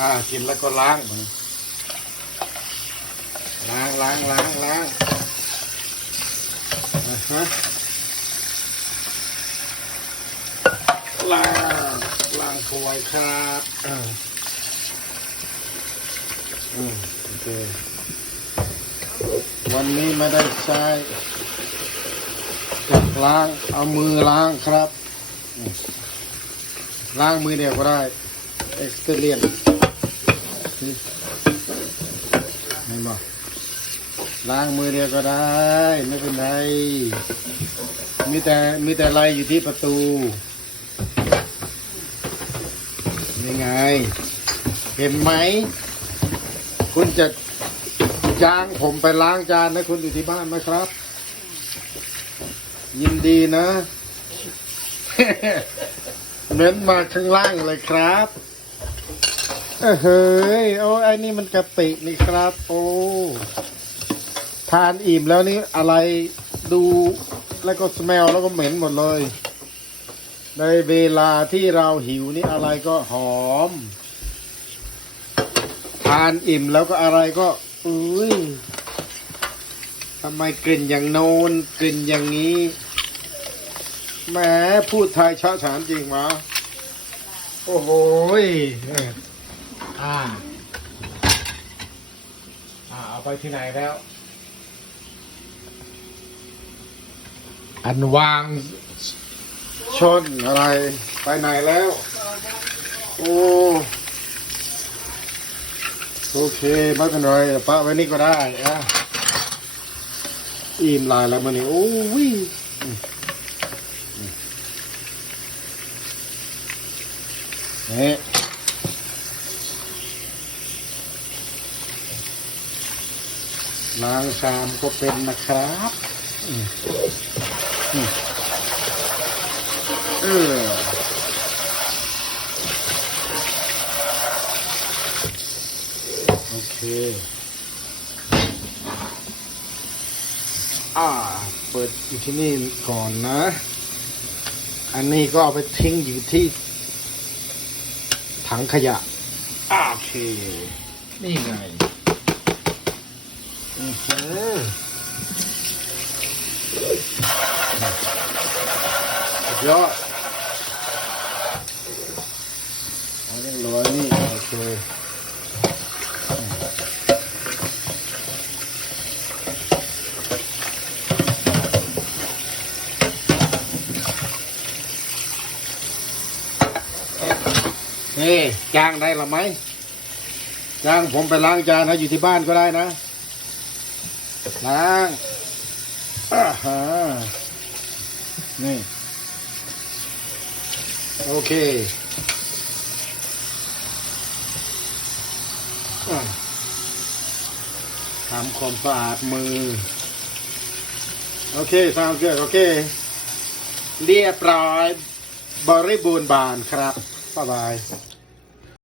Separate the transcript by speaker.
Speaker 1: อ่ากินแล้วก็ล้างมันล้างล้างล้างล้างอ่าฮะล้างล้างถ้วยครับอืมโอเควันนี้ไม่ได้ใช้จับล้างเอามือล้างครับ ล้างมือเดียวก็ได้เอ็กซ์เลียน เห็นบ่ล้างมือเดียวก็ได้ ไม่เป็นไร มีแต่มีแต่ไรอยู่ที่ประตูนี่ไง เห็นไหม คุณจะจ้างผมไปล้างจานให้คุณอยู่ที่บ้านไหมครับ ยินดีนะ เน้นมาข้างล่างเลยครับ เออเฮ้ยโอ้ไอ้นี่มันกะปินี่ครับ โอ้ทานอิ่มแล้วนี่อะไรดูแล้วก็สเมลแล้วก็เหม็นหมดเลย ในเวลาที่เราหิวนี่อะไรก็หอม ทานอิ่มแล้วก็อะไรก็อุ้ยทำไมกลิ่นอย่างโน้นกลิ่นอย่างนี้แหมพูดไทยชาฉานจริงวะโอ้โห อ่า อ่า เอาไปที่ไหนแล้ว อันวางชนอะไร ไปไหนแล้ว โอ้โอเคไม่เป็นไรปะไว้นี่ก็ได้อะอิ่มลายแล้วมันนี่โอ้วิอืมอืมนี่ ล้างชามก็เป็นนะครับอืมอืมเออโอเค อ่า เปิดอยู่ที่นี่ก่อนนะ อันนี้ก็เอาไปทิ้งอยู่ที่ ถังขยะ โอเค นี่ไง อือหือสุดยอดเอาเรียบร้อยนี่โอเคนี่จ้างได้หรือไหมจ้างผมไปล้างจานให้อยู่ที่บ้านก็ได้นะ ล้างอ่าฮะนี่ โอเคอทำความสะอาดมือ โอเคสามเกือโอเค เรียบร้อย บริบูรณ์บานครับบ๊ายบาย